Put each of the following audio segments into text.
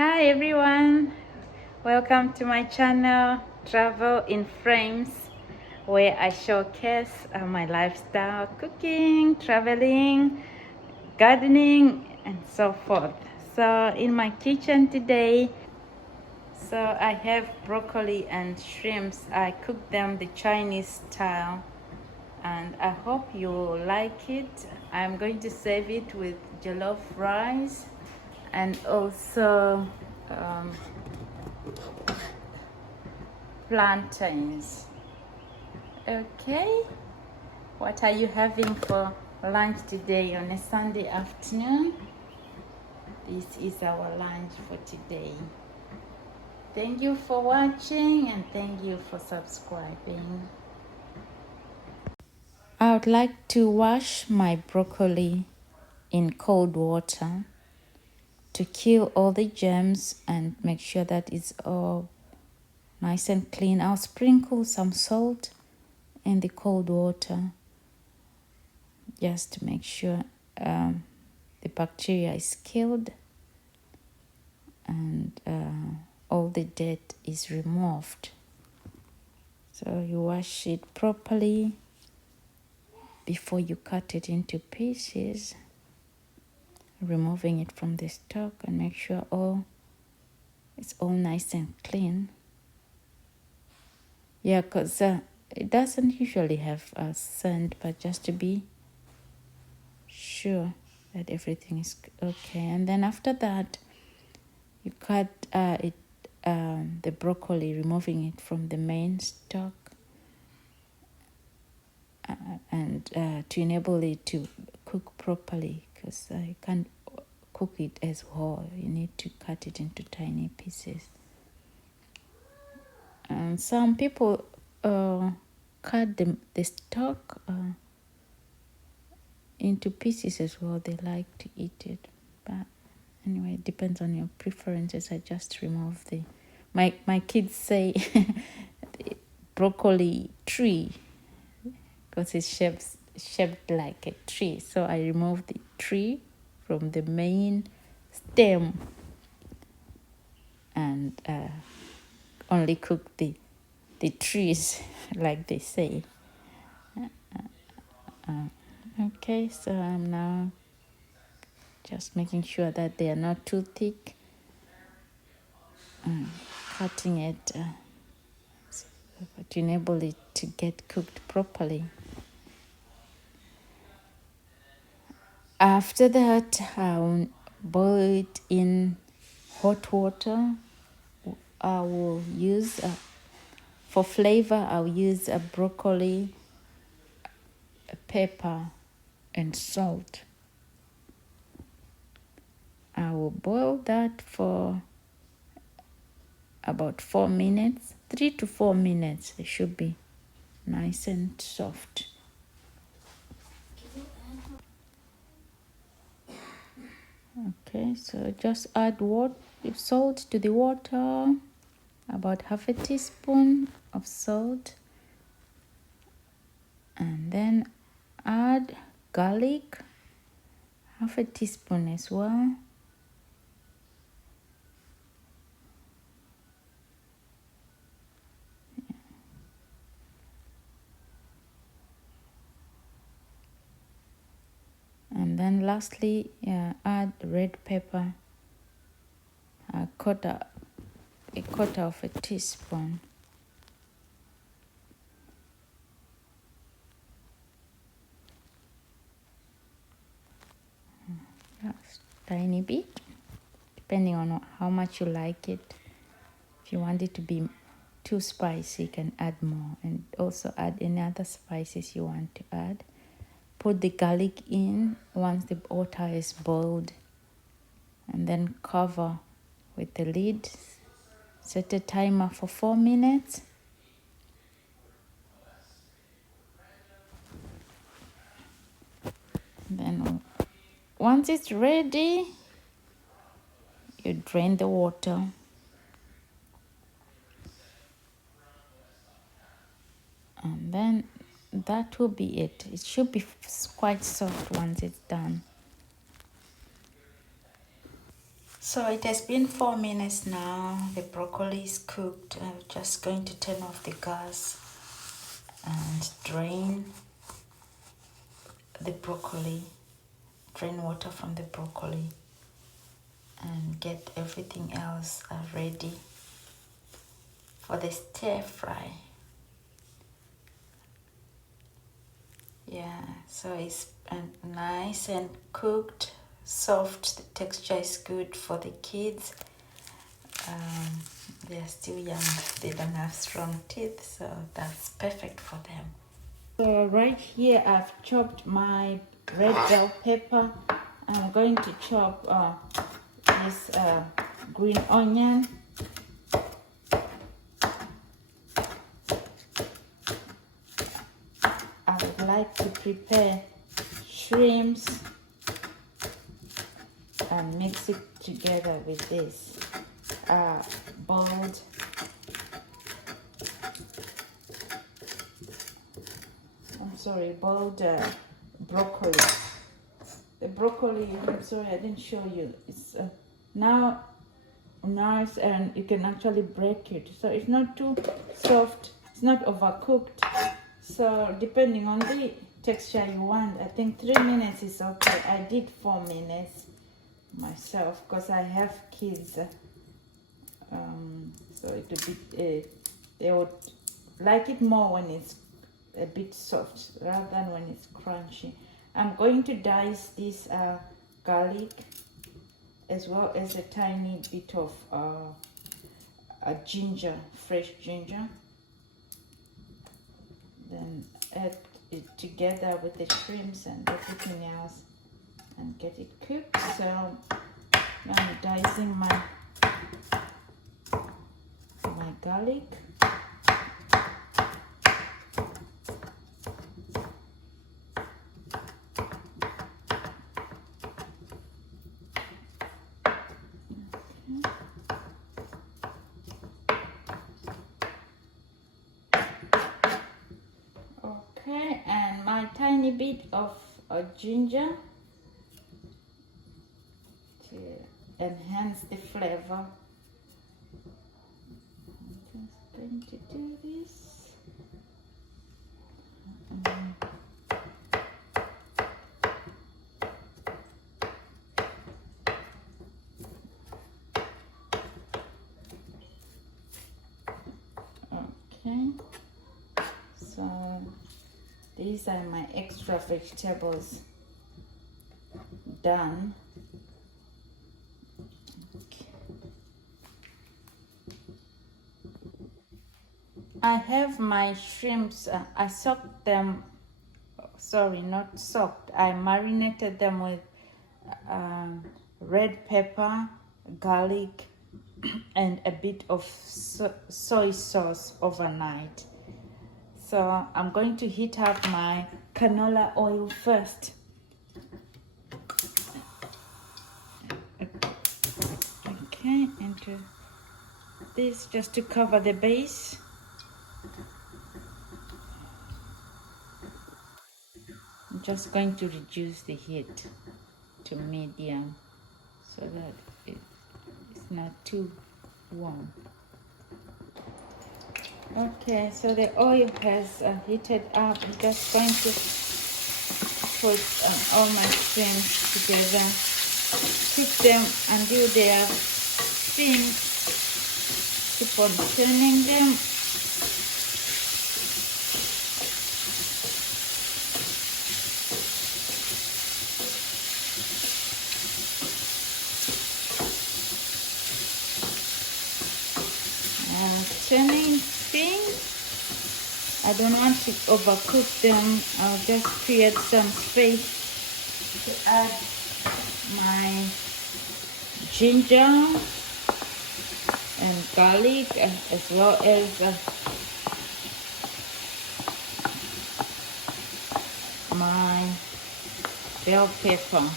Hi everyone, welcome to my channel Travel in Frames, where I showcase my lifestyle, cooking, traveling, gardening and so forth. So in my kitchen today, I have broccoli and shrimps. I cook them the Chinese style and I hope you like it. I'm going to serve it with jollof rice and also plantains. Okay, what are you having for lunch today on a Sunday afternoon? This is our lunch for today. Thank you for watching and thank you for subscribing. I would like to wash my broccoli in cold water to kill all the germs and make sure that it's all nice and clean. I'll sprinkle some salt in the cold water just to make sure the bacteria is killed and all the dirt is removed. So you wash it properly before you cut it into pieces, removing it from the stalk and make sure it's all nice and clean. Yeah, because it doesn't usually have sand, but just to be sure that everything is okay. And then after that, you cut the broccoli, removing it from the main stalk, and to enable it to cook properly, because you can't cook it as whole. You need to cut it into tiny pieces. And some people cut the stalk into pieces as well. They like to eat it, but anyway, it depends on your preferences. I just remove the my kids say the broccoli tree because it's shaped like a tree. So I remove the tree from the main stem and only cook the trees like they say. Okay, so I'm now just making sure that they are not too thick, cutting it to enable it to get cooked properly. After that, I'll boil it in hot water. I will use, for flavor, I'll use a broccoli, pepper, and salt. I will boil that for about 4 minutes, 3 to 4 minutes. It should be nice and soft. Okay, so just add salt to the water, about half a teaspoon of salt, and then add garlic, half a teaspoon as well. And then lastly, add red pepper, a quarter of a teaspoon. Just tiny bit, depending on how much you like it. If you want it to be too spicy, you can add more, and also add any other spices you want to add. Put the garlic in once the water is boiled, and then cover with the lid. Set a timer for 4 minutes. Then once it's ready, you drain the water. And then that will be it. It should be quite soft once it's done. So it has been 4 minutes now. The broccoli is cooked. I'm just going to turn off the gas and drain the broccoli, drain water from the broccoli, and get everything else ready for the stir fry. Yeah, so it's nice and cooked, soft. The texture is good for the kids. They're still young, they don't have strong teeth, so that's perfect for them. So right here I've chopped my red bell pepper. I'm going to chop this green onion. I would like to prepare shrimps and mix it together with this boiled broccoli. The broccoli, I'm sorry I didn't show you, it's now nice and you can actually break it, so it's not too soft, it's not overcooked. So depending on the texture you want, I think 3 minutes is okay. I did 4 minutes myself because I have kids, so it would be they would like it more when it's a bit soft rather than when it's crunchy. I'm going to dice this garlic as well as a tiny bit of ginger, fresh ginger. Then add it together with the shrimps and everything else and get it cooked. So I'm dicing my garlic. Okay, and my tiny bit of ginger to enhance the flavor. I'm just going to do this. Okay, so these are my extra vegetables done. Okay. I have my shrimps. I soaked them. Sorry, not soaked. I marinated them with red pepper, garlic, and a bit of soy sauce overnight. So I'm going to heat up my canola oil first. Okay, into this just to cover the base. I'm just going to reduce the heat to medium so that it's not too warm. Okay, so the oil has heated up. I'm just going to put all my shrimps together, cook them until they are thin. Keep on turning them. Turning thin. I don't want to overcook them. I'll just create some space to add my ginger and garlic as well as my bell pepper.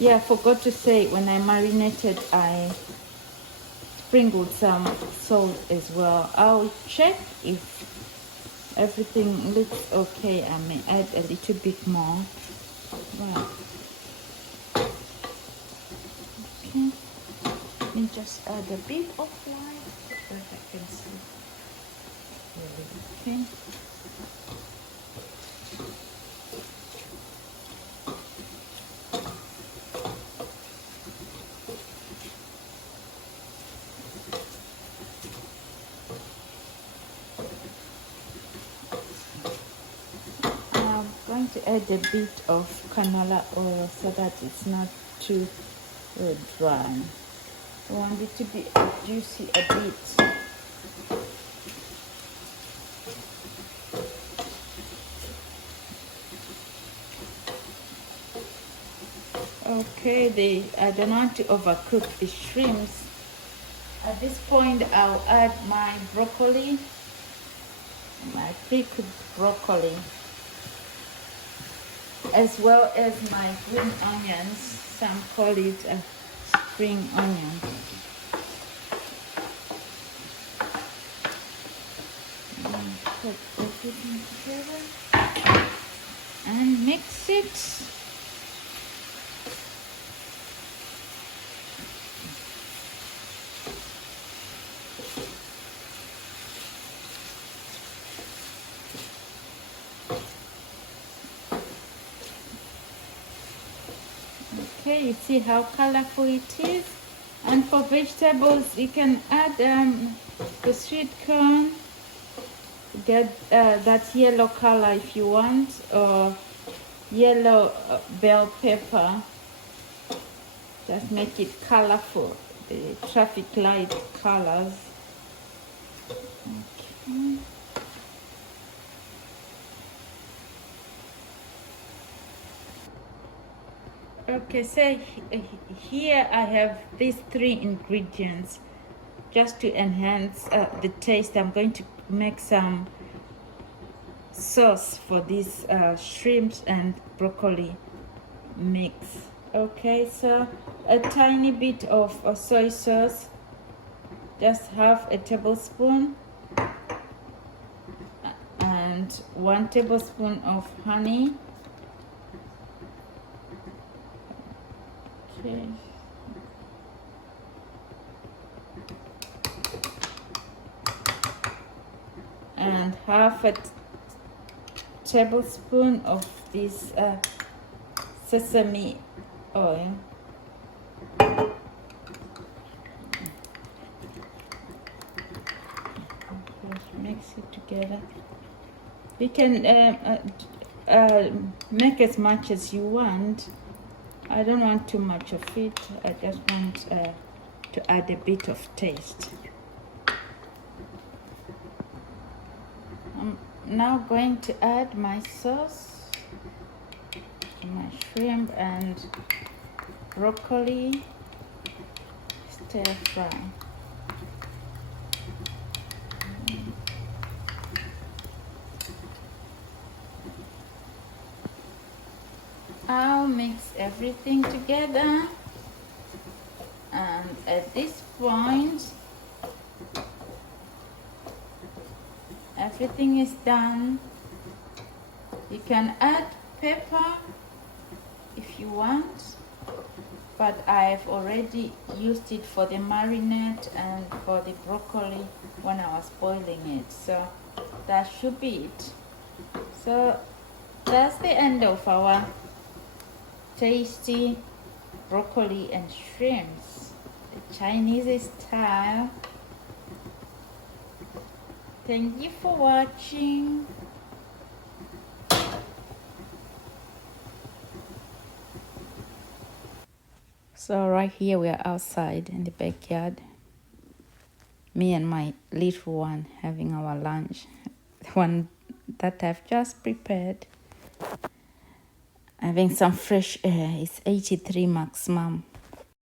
Yeah, I forgot to say, when I marinated, I sprinkled some salt as well. I'll check if everything looks okay. I may add a little bit more. Right. Okay. Let me just add a bit of light so that I can see. Okay. I'm going to add a bit of canola oil so that it's not too dry. I want it to be juicy a bit. Okay, I don't want to overcook the shrimps. At this point, I'll add my broccoli, my pre-cooked broccoli, as well as my green onions. Some call it a spring onion. Put everything together and mix it. Okay, you see how colorful it is. And for vegetables, you can add the sweet corn, get that yellow color if you want, or yellow bell pepper. Just make it colorful, the traffic light colors. Okay. Okay, so here I have these 3 ingredients. Just to enhance the taste, I'm going to make some sauce for these shrimps and broccoli mix. Okay, so a tiny bit of soy sauce, just half a tablespoon, and 1 tablespoon of honey. Okay. And half a tablespoon of this sesame oil. Just mix it together. You can make as much as you want. I don't want too much of it. I just want to add a bit of taste. I'm now going to add my sauce, my shrimp and broccoli, stir fry. I'll mix everything together, and at this point everything is done. You can add pepper if you want, but I've already used it for the marinade and for the broccoli when I was boiling it, so that should be it. So that's the end of our tasty broccoli and shrimps, the Chinese style. Thank you for watching. So right here we are outside in the backyard. Me and my little one having our lunch. The one that I've just prepared. Having some fresh air. It's 83 maximum.